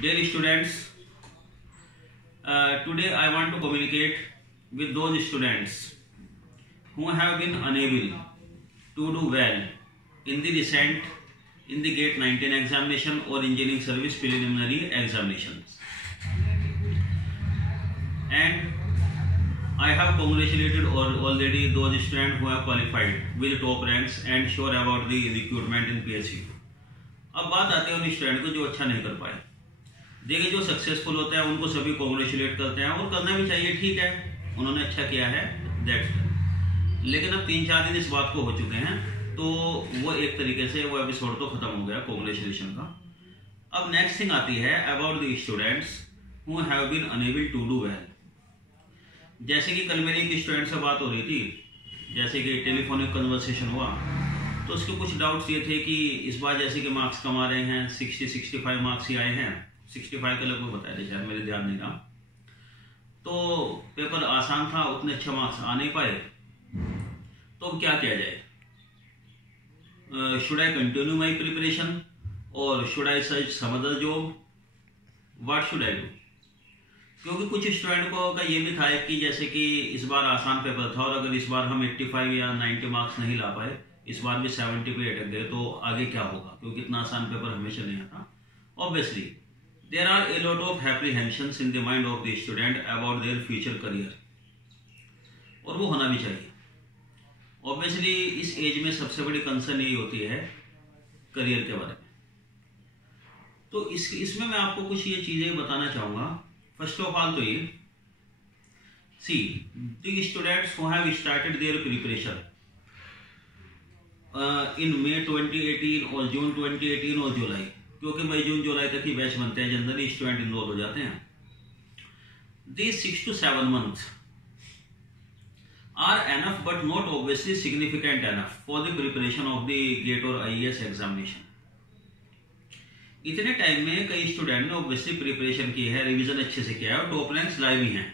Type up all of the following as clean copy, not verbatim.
Dear students, today I want to communicate with those students who have been unable to do well in the GATE 19 examination or engineering service preliminary examinations. And I have congratulated already those students who have qualified with top ranks and sure about the recruitment in PSU. अब बात आती है उन student को जो अच्छा नहीं कर पाए। देखिए, जो सक्सेसफुल होता है उनको सभी कॉन्ग्रेचुलेट करते हैं और करना भी चाहिए, ठीक है, उन्होंने अच्छा किया है, दैट्स। लेकिन अब 3-4 दिन इस बात को हो चुके हैं, तो वो एक तरीके से वो एपिसोड तो खत्म हो गया कॉन्ग्रेचुलेशन का। अब नेक्स्ट थिंग आती है about the students who have been unable to do well. जैसे कि कल मेरी एक स्टूडेंट से बात हो रही थी, जैसे कि टेलीफोनिक कन्वर्सेशन हुआ, तो उसके कुछ डाउट्स ये थे कि इस बार जैसे कि मार्क्स कम आ रहे हैं, 60-65 मार्क्स ही आए हैं, 65 के लगभग बताया थे शायद, मेरे ध्यान नहीं रहा, तो पेपर आसान था, उतने अच्छे मार्क्स आ नहीं पाए, तो अब क्या किया जाए? Should I continue my preparation और should I search some other job? What should I do? क्योंकि कुछ स्टूडेंट को का ये भी था कि जैसे कि इस बार आसान पेपर था और अगर इस बार हम 85 या 90 मार्क्स नहीं ला पाए, इस बार भी 70 पे अटक गए, तो आगे क्या होगा? क्योंकि इतना आसान पेपर हमेशा नहीं आता। Obviously there are a lot of apprehensions in the mind of the student about their future career, और वो होना भी चाहिए। ऑब्वियसली इस एज में सबसे बड़ी कंसर्न यही होती है करियर के बारे में। तो इसमें मैं आपको कुछ ये चीजें बताना चाहूंगा। फर्स्ट ऑफ ऑल तो ये see the students who have started their preparation in May 2018 और जून 2018 और जुलाई, क्योंकि मई जून जुलाई तक ही बैच बनते हैं, जनरली स्टूडेंट इनरोल हो जाते हैं। These 6 to 7 months are enough but not obviously significant enough for the preparation of the GATE or IAS examination. इतने टाइम में कई स्टूडेंट ने ऑब्वियसली प्रिपरेशन की है, रिवीजन अच्छे से किया है और टॉप रैंक्स लाए भी हैं,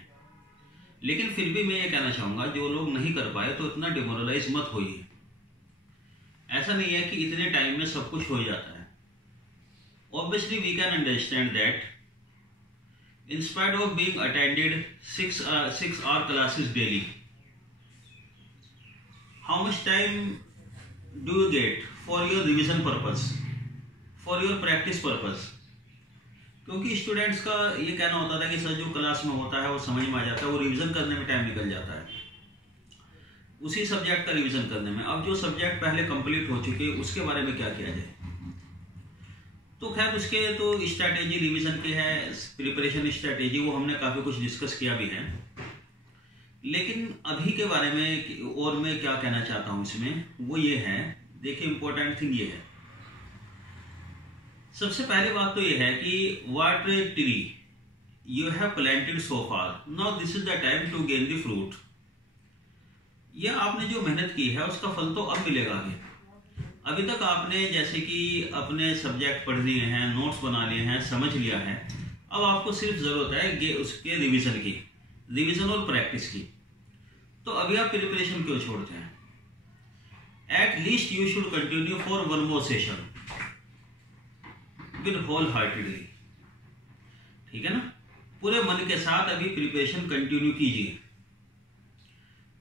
लेकिन फिर भी मैं ये कहना चाहूंगा जो लोग नहीं कर पाए तो इतना डिमोरलाइज मत होइए। ऐसा नहीं है कि इतने टाइम में सब कुछ हो जाता है। Obviously, we can understand that in spite of being attended 6 hour classes daily, how much time do you get for your revision purpose, for your practice purpose? क्योंकि स्टूडेंट्स का ये कहना होता था कि सर जो क्लास में होता है वो समझ में आ जाता है, वो रिवीजन करने में टाइम निकल जाता है, उसी सब्जेक्ट का रिवीजन करने में। अब जो सब्जेक्ट पहले कंप्लीट हो चुके उसके बारे में क्या किया जाए? तो खैर उसके तो स्ट्रैटेजी रिवीजन की है, प्रिपरेशन स्ट्रैटेजी, वो हमने काफ़ी कुछ डिस्कस किया भी है। लेकिन अभी के बारे में और मैं क्या कहना चाहता हूँ इसमें, वो ये है, देखिए इंपॉर्टेंट थिंग ये है। सबसे पहली बात तो ये है कि what tree you have planted so far, now this is the time to gain the fruit. ये आपने जो मेहनत की है उसका फल तो अब मिलेगा आगे। अभी तक आपने जैसे कि अपने सब्जेक्ट पढ़ लिए हैं, नोट्स बना लिए हैं, समझ लिया है, अब आपको सिर्फ जरूरत है उसके रिवीजन की, रिवीजन और प्रैक्टिस की। तो अभी आप प्रिपरेशन क्यों छोड़ते हैं? At least you should continue for 1 more session with wholeheartedly, ठीक है ना? पूरे मन के साथ अभी प्रिपरेशन कंटिन्यू कीजिए,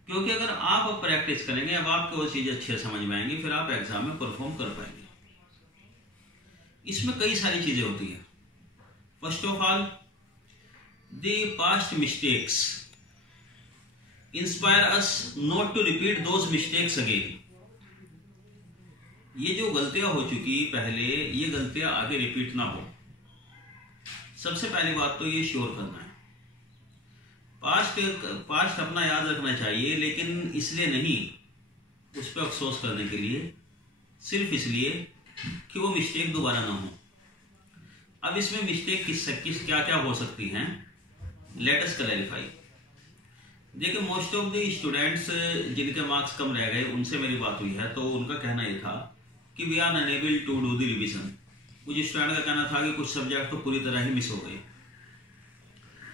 क्योंकि अगर आप अब प्रैक्टिस करेंगे, अब आपको वो चीजें अच्छे समझ में आएंगी, फिर आप एग्जाम में परफॉर्म कर पाएंगे। इसमें कई सारी चीजें होती हैं। First of all, the past mistakes inspire us not to repeat those mistakes again. ये जो गलतियां हो चुकी पहले, ये गलतियां आगे रिपीट ना हो, सबसे पहली बात तो ये श्योर करना है। पास्ट अपना याद रखना चाहिए, लेकिन इसलिए नहीं, उस पर अफसोस करने के लिए, सिर्फ इसलिए कि वो मिस्टेक दोबारा ना हो। अब इसमें मिस्टेक किस क्या क्या हो सकती हैं, लेट अस क्लैरिफाई। देखिए, मोस्ट ऑफ द स्टूडेंट्स जिनके मार्क्स कम रह गए उनसे मेरी बात हुई है, तो उनका कहना ये था कि we are unable to do the revision. कुछ स्टूडेंट का कहना था कि कुछ सब्जेक्ट तो पूरी तरह ही मिस हो गए,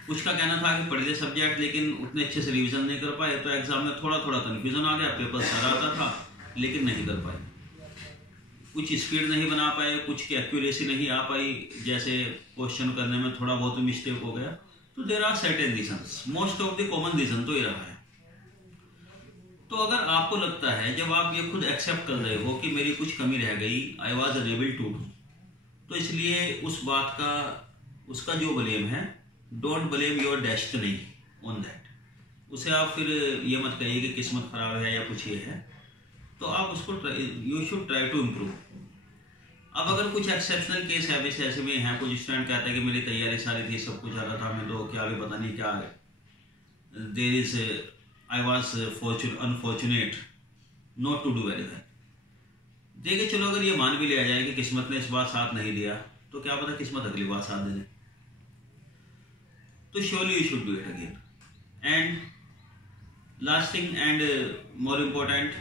कुछ का कहना था कि पढ़े सब्जेक्ट लेकिन उतने अच्छे से रिवीजन नहीं कर पाए, तो एग्जाम में थोड़ा थोड़ा कंफ्यूजन आ गया, पेपर सर आता था लेकिन नहीं कर पाए। कुछ स्पीड नहीं बना पाए, कुछ की एक्यूरेसी नहीं आ पाई, जैसे क्वेश्चन करने में थोड़ा बहुत मिस्टेक हो गया, तो there are certain reasons. Most of the common reason तो ये रहा है। तो अगर आपको लगता है, जब आप ये खुद एक्सेप्ट कर रहे हो कि मेरी कुछ कमी रह गई, I was unable to do, तो इसलिए उस बात का, उसका जो ब्लेम है, don't blame your destiny on that. उसे आप फिर ये मत कहिए कि किस्मत खराब है या कुछ ये है, तो आप उसको you should try to improve. अब अगर कुछ एक्सेप्शनल केस है, वैसे ऐसे में है, कुछ स्टूडेंट कहता है कि मेरी तैयारी सारी थी, सब कुछ आ रहा था, मैं तो क्या भी पता नहीं क्या there is I was unfortunate not to do very well. देखिए चलो, अगर ये मान भी लिया जाए कि किस्मत ने इस बार साथ नहीं दिया, तो क्या पता किस्मत अगली बार साथ दे दे। तो surely you should do it again. And lasting and more important,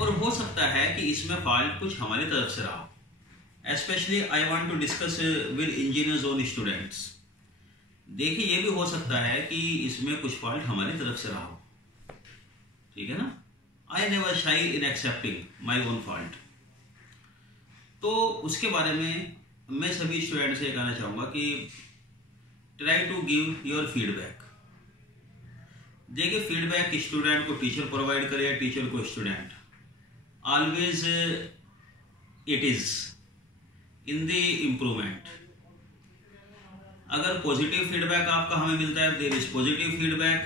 और हो सकता है कि इसमें फॉल्ट कुछ हमारी तरफ से रहा हो। Especially I want to discuss with engineers own students. देखिए ये भी हो सकता है कि इसमें कुछ फॉल्ट हमारी तरफ से रहा हो, ठीक है ना। आई नेवर शाई in accepting my own fault. तो उसके बारे में मैं सभी स्टूडेंट से कहना चाहूँगा कि try to give your feedback. देखिए फीडबैक स्टूडेंट को टीचर प्रोवाइड करे या टीचर को student, always it is in the improvement. अगर पॉजिटिव फीडबैक आपका हमें मिलता है, there is positive feedback,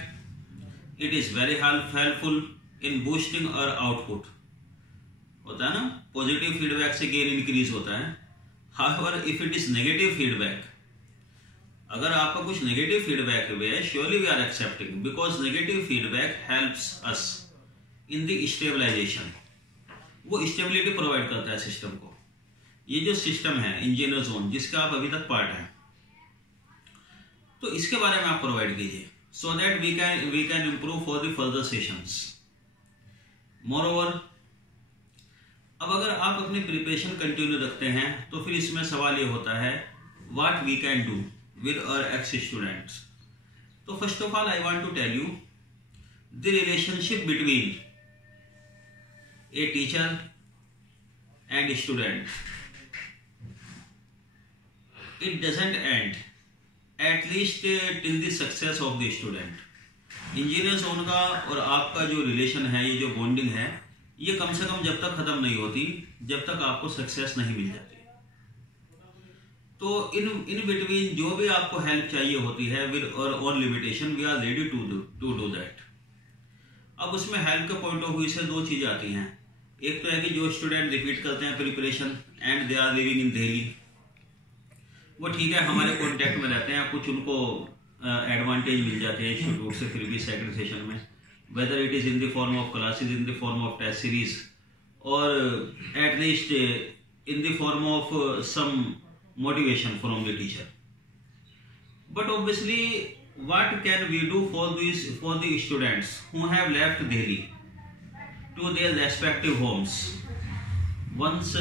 it is very helpful in boosting our output. होता है ना, पॉजिटिव फीडबैक से गेन इंक्रीज होता है। However if it is negative feedback, अगर आपका कुछ नेगेटिव फीडबैक है, surely we are accepting, because negative feedback helps us in the stabilisation. वो स्टेबिलिटी प्रोवाइड करता है सिस्टम को। ये जो सिस्टम है इंजीनियर जोन, जिसका आप अभी तक पार्ट है, तो इसके बारे में आप प्रोवाइड कीजिए, so that we can improve for the further sessions. Moreover, अब अगर आप अपनी प्रिपरेशन कंटिन्यू रखते हैं, तो फिर इसमें सवाल ये होता है, what we can do with our ex-students. So first of all, I want to tell you the relationship between a teacher and a student. It doesn't end, at least till the success of the student. Engineer zone का और आपका जो relation है, ये जो bonding है, ये कम से कम जब तक खत्म नहीं होती, जब तक आपको सक्सेस नहीं मिल जाती। तो इन बिटवीन जो भी आपको हेल्प चाहिए होती है with our own limitation, we are ready to do that. अब उसमें हेल्प के पॉइंट ऑफ व्यू से दो चीजें आती हैं। एक तो है कि जो स्टूडेंट रिपीट करते हैं preparation and they are living in Delhi, वो ठीक है, हमारे कॉन्टेक्ट में रहते हैं, कुछ उनको एडवांटेज मिल जाते हैं इंस्टीट्यूट से फिर भी सेकंड सेशन में, whether it is in the form of classes, in the form of test series, और at least in the form of some motivation from the teacher. But obviously, what can we do for the students who have left Delhi to their respective homes once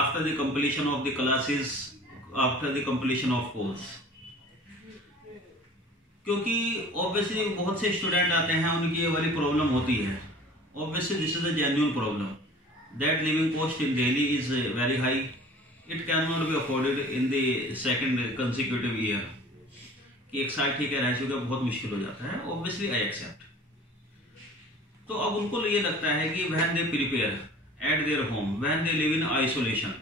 after the completion of the classes, after the completion of course? क्योंकि obviously बहुत से student आते हैं, उनकी ये वाली problem होती है। Obviously this is a genuine problem that living cost in Delhi is very high. It cannot be afforded in the second consecutive year. कि एक साल ठीक है रह चुका, बहुत मुश्किल हो जाता है। Obviously I accept. तो अब उनको ये लगता है कि when they prepare at their home, when they live in isolation.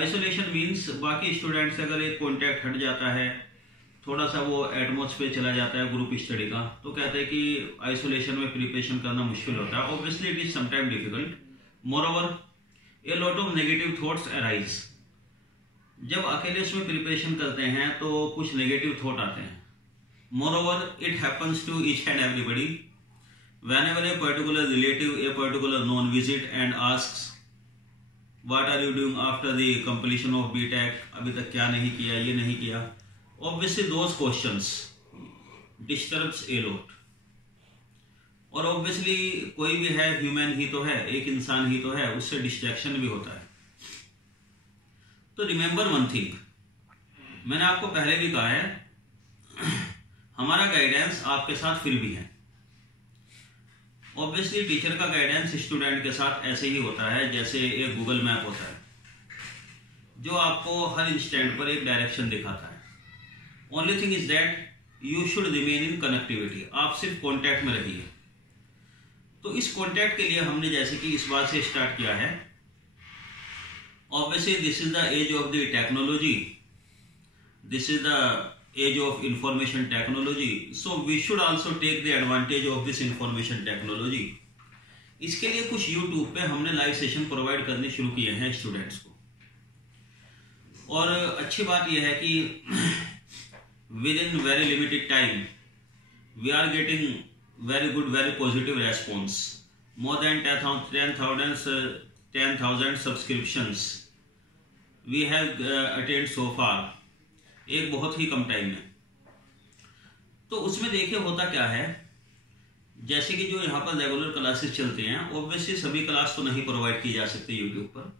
Isolation means बाकी स्टूडेंट से अगर एक कॉन्टैक्ट हट जाता है, थोड़ा सा वो एटमॉस्फेयर चला जाता है ग्रुप स्टडी का, तो कहते हैं कि आइसोलेशन में प्रिपरेशन करना मुश्किल होता है। Obviously it is sometimes difficult. Moreover, a lot of negative thoughts arise. जब अकेले उसमें प्रिपरेशन करते हैं तो कुछ नेगेटिव थॉट आते हैं। Moreover, it happens to each and everybody whenever a particular relative, a particular known visit and asks what are you doing after the completion of BTech, अभी तक क्या नहीं किया, ये नहीं किया। Obviously those questions disturbs a lot. और obviously कोई भी है, ह्यूमन ही तो है, एक इंसान ही तो है, उससे डिस्ट्रैक्शन भी होता है। तो रिमेंबर वन थिंग, मैंने आपको पहले भी कहा है, हमारा गाइडेंस आपके साथ फिर भी है। ऑब्वियसली टीचर का गाइडेंस स्टूडेंट के साथ ऐसे ही होता है जैसे एक गूगल मैप होता है जो आपको हर इंस्टेंट पर एक डायरेक्शन दिखाता है। Only thing is that you should remain in connectivity, आप सिर्फ कॉन्टैक्ट में रहिए। तो इस कॉन्टैक्ट के लिए हमने जैसे कि इस बात से स्टार्ट किया है, obviously this is the age of the technology, this is the age of information technology, so we should also take the advantage of this information technology. इसके लिए कुछ यूट्यूब पे हमने लाइव सेशन प्रोवाइड करने शुरू किए हैं स्टूडेंट्स को, और अच्छी बात यह है कि within very limited time we are getting very good, very positive response. More than 10,000 subscriptions we have attained so far, एक बहुत ही कम टाइम में। तो उसमें देखिए होता क्या है, जैसे कि जो यहाँ पर रेगुलर क्लासेस चलते हैं, ऑब्वियसली सभी क्लास तो नहीं प्रोवाइड की जा सकती यूट्यूब पर,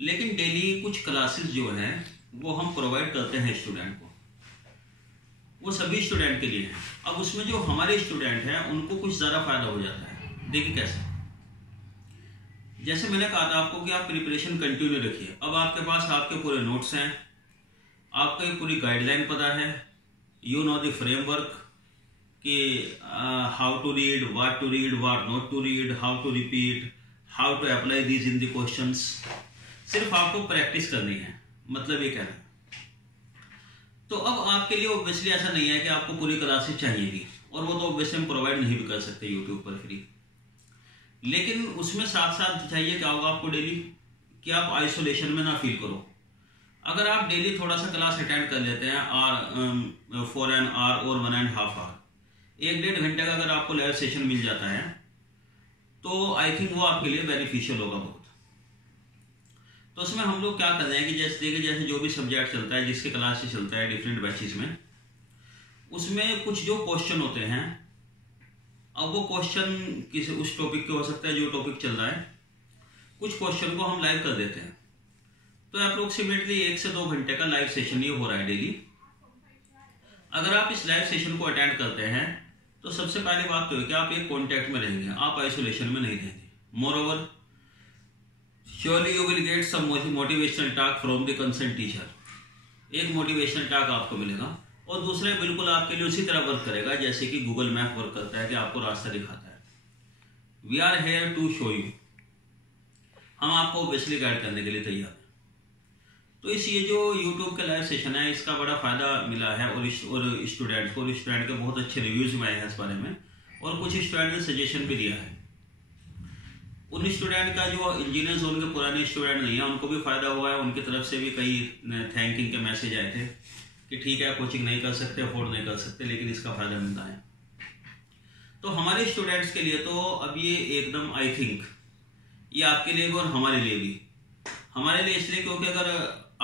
लेकिन डेली कुछ क्लासेस जो हैं वो हम प्रोवाइड करते हैं स्टूडेंट को, वो सभी स्टूडेंट के लिए है। अब उसमें जो हमारे स्टूडेंट हैं उनको कुछ ज़्यादा फायदा हो जाता है। देखिए कैसे, जैसे मैंने कहा था आपको कि आप प्रिपरेशन कंटिन्यू रखिए। अब आपके पास आपके पूरे नोट्स हैं, आपको ये पूरी गाइडलाइन पता है, यू नो द फ्रेमवर्क कि how to read, what not to read, how to repeat, how to apply these in the questions. सिर्फ आपको प्रैक्टिस करनी है, मतलब ये कहना है। तो अब आपके लिए ऑब्वियसली ऐसा नहीं है कि आपको पूरी क्लासेस चाहिएगी, और वो तो ऑब्वियसली हम प्रोवाइड नहीं भी कर सकते यूट्यूब पर फ्री, लेकिन उसमें साथ साथ चाहिए क्या होगा आपको डेली, कि आप आइसोलेशन में ना फील करो। अगर आप डेली थोड़ा सा क्लास अटेंड कर लेते हैं फॉर एन आवर और 1.5 आवर, 1-1.5 घंटे का अगर आपको लाइव सेशन मिल जाता है, तो आई थिंक वो आपके लिए बेनिफिशियल होगा बहुत। तो उसमें हम लोग क्या कर रहे हैं कि जैसे जो भी सब्जेक्ट चलता है, जिसके क्लास से चलता है डिफरेंट बैचेस में, उसमें कुछ जो क्वेश्चन होते हैं, अब वो क्वेश्चन किसी उस टॉपिक के हो सकता है जो टॉपिक चल रहा है, कुछ क्वेश्चन को हम लाइव कर देते हैं। तो अप्रोक्सीमेटली 1 से 2 घंटे का लाइव सेशन ये हो रहा है डेली। अगर आप इस लाइव सेशन को अटेंड करते हैं तो सबसे पहली बात तो है कि आप एक कॉन्टैक्ट में रहेंगे, आप आइसोलेशन में नहीं रहेंगे। More over surely you will get some motivational talk from the concerned teacher, एक मोटिवेशनल टॉक आपको मिलेगा, और दूसरा बिल्कुल आपके लिए उसी तरह वर्क करेगा जैसे कि गूगल मैप वर्क करता है कि आपको रास्ता दिखाता है। We are here to show you, हम आपको ऑब्वियसली गाइड करने के लिए तैयार हैं। तो इस ये जो यूट्यूब का लाइव सेशन है, इसका बड़ा फायदा मिला है, और स्टूडेंट को, स्टूडेंट के बहुत अच्छे रिव्यूज में आए हैं इस बारे में, और कुछ स्टूडेंट ने सजेशन भी दिया है। उन स्टूडेंट का जो इंजीनियर्स उनके पुराने स्टूडेंट नहीं है, उनको भी फायदा हुआ है, उनकी तरफ से भी कई थैंकिंग के मैसेज आए थे कि ठीक है कोचिंग नहीं कर सकते, अफोर्ड नहीं कर सकते, लेकिन इसका फायदा मिलता है। तो हमारे स्टूडेंट्स के लिए तो अब ये एकदम आई थिंक ये आपके लिए भी और हमारे लिए भी, हमारे लिए इसलिए क्योंकि अगर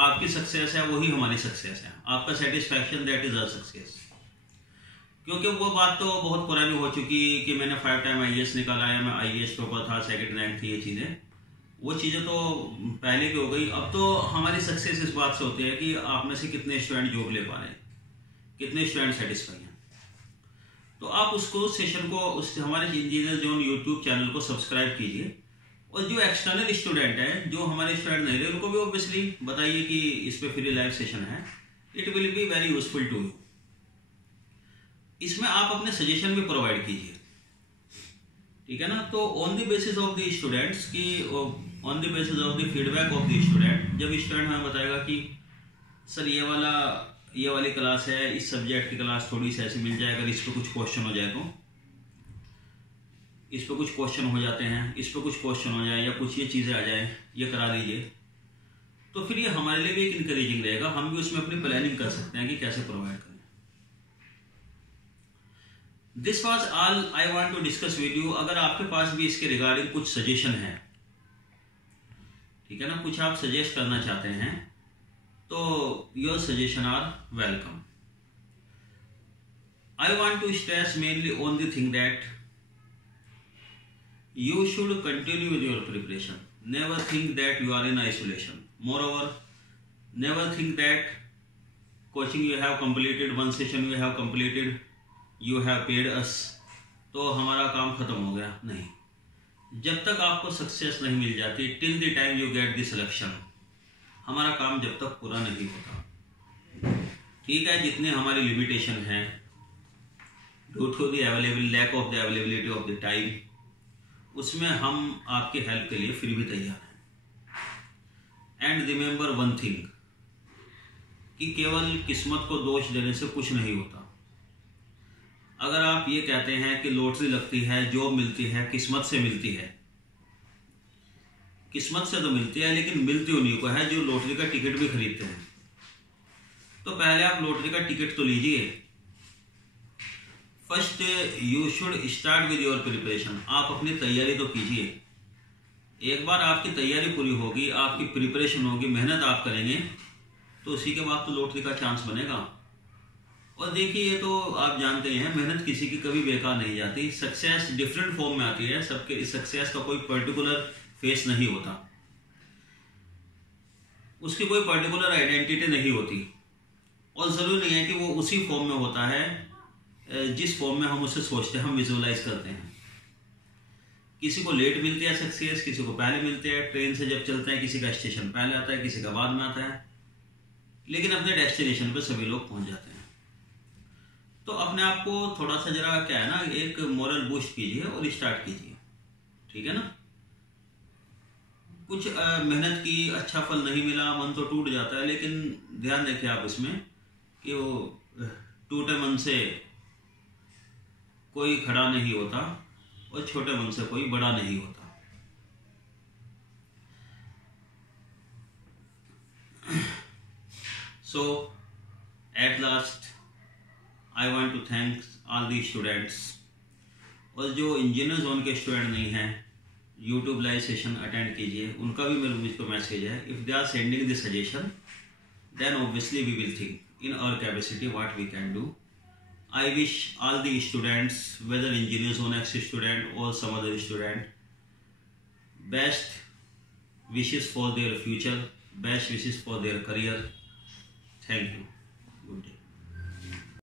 आपकी सक्सेस है वही हमारी सक्सेस है, आपका satisfaction that is our success. क्योंकि वो बात तो बहुत पुरानी हो चुकी कि मैंने 5 टाइम IAS निकाला है, मैं IAS टॉपर था, 2nd रैंक थी, ये चीज़ें, वो चीज़ें तो पहले की हो गई। अब तो हमारी सक्सेस इस बात से होती है कि आप में से कितने स्टूडेंट जॉब ले पा रहे हैं, कितने स्टूडेंट सेटिस्फाई हैं। तो आप उसको सेशन को हमारे इंजीनियर जोन यूट्यूब चैनल को सब्सक्राइब कीजिए, और जो एक्सटर्नल स्टूडेंट है, जो हमारे स्टूडेंट नहीं रहे, उनको भी ऑब्वियसली बताइए कि इस पर फ्री लाइव सेशन है, it will be very useful to you. इसमें आप अपने सजेशन भी प्रोवाइड कीजिए, ठीक है ना। तो on the basis of the students की, on the basis of the feedback of the student, जब स्टूडेंट हमें बताएगा कि सर ये वाली क्लास है, इस सब्जेक्ट की क्लास थोड़ी सी ऐसी मिल जाए, अगर इस पर कुछ क्वेश्चन हो जाए, तो इस पर कुछ क्वेश्चन हो जाते हैं, इस पर कुछ क्वेश्चन हो जाए, या कुछ ये चीज़ें आ जाए, ये करा दीजिए, तो फिर ये हमारे लिए भी एक इंकरेजिंग रहेगा, हम भी उसमें अपनी प्लानिंग कर सकते हैं कि कैसे प्रोवाइड करें। This was all I want to discuss with you. अगर आपके पास भी इसके रिगार्डिंग कुछ सजेशन है, ठीक है ना, कुछ आप सजेस्ट करना चाहते हैं, तो your suggestion are welcome. I want to stress mainly on the thing that you should continue with your preparation. Never think that you are in isolation. Moreover, never think that coaching you have completed, one session you have completed, you have paid us. तो हमारा काम खत्म हो गया। नहीं, जब तक आपको सक्सेस नहीं मिल जाती, till the time you get the selection, हमारा काम जब तक पूरा नहीं होता। ठीक है, जितने हमारी लिमिटेशन हैं due to the lack of the availability of the time, उसमें हम आपके हेल्प के लिए फिर भी तैयार हैं। एंड रिमेंबर वन थिंग, कि केवल किस्मत को दोष देने से कुछ नहीं होता। अगर आप ये कहते हैं कि लॉटरी लगती है, जॉब मिलती है, किस्मत से मिलती है, किस्मत से तो मिलती है, लेकिन मिलती उन्हीं को है जो लॉटरी का टिकट भी खरीदते हैं। तो पहले आप लॉटरी का टिकट तो लीजिए। First you should start with your preparation. आप अपनी तैयारी तो कीजिए। एक बार आपकी तैयारी पूरी होगी, आपकी प्रिपरेशन होगी, मेहनत आप करेंगे, तो उसी के बाद तो लॉटरी का चांस बनेगा। और देखिए, ये तो आप जानते हैं, मेहनत किसी की कभी बेकार नहीं जाती। सक्सेस डिफरेंट फॉर्म में आती है, सबके इस सक्सेस का कोई पर्टिकुलर फेस नहीं होता, उसकी कोई पर्टिकुलर आइडेंटिटी नहीं होती, और ज़रूरी नहीं है कि वो उसी फॉर्म में होता है जिस फॉर्म में हम उसे सोचते हैं, हम विजुअलाइज करते हैं। किसी को लेट मिलती है सक्सेस, किसी को पहले मिलते हैं। ट्रेन से जब चलते हैं, किसी का स्टेशन पहले आता है, किसी का बाद में आता है, लेकिन अपने डेस्टिनेशन पर सभी लोग पहुंच जाते हैं। तो अपने आप को थोड़ा सा जरा क्या है ना, एक मोरल बूस्ट कीजिए और स्टार्ट कीजिए। ठीक है ना। कुछ मेहनत की, अच्छा फल नहीं मिला, मन तो टूट जाता है, लेकिन ध्यान रखिए आप इसमें कि वो टूटे मन से कोई खड़ा नहीं होता और छोटे मन से कोई बड़ा नहीं होता। So at last I want to thank all the students। और जो इंजीनियर जोन के स्टूडेंट नहीं हैं, यूट्यूब लाइव सेशन अटेंड कीजिए, उनका भी मेरे मुझको मैसेज है। If they are sending the suggestion, then obviously we will think in our capacity what we can do. I wish all the students, whether engineer zone ex student or some other student, best wishes for their future, best wishes for their career. Thank you. Good day.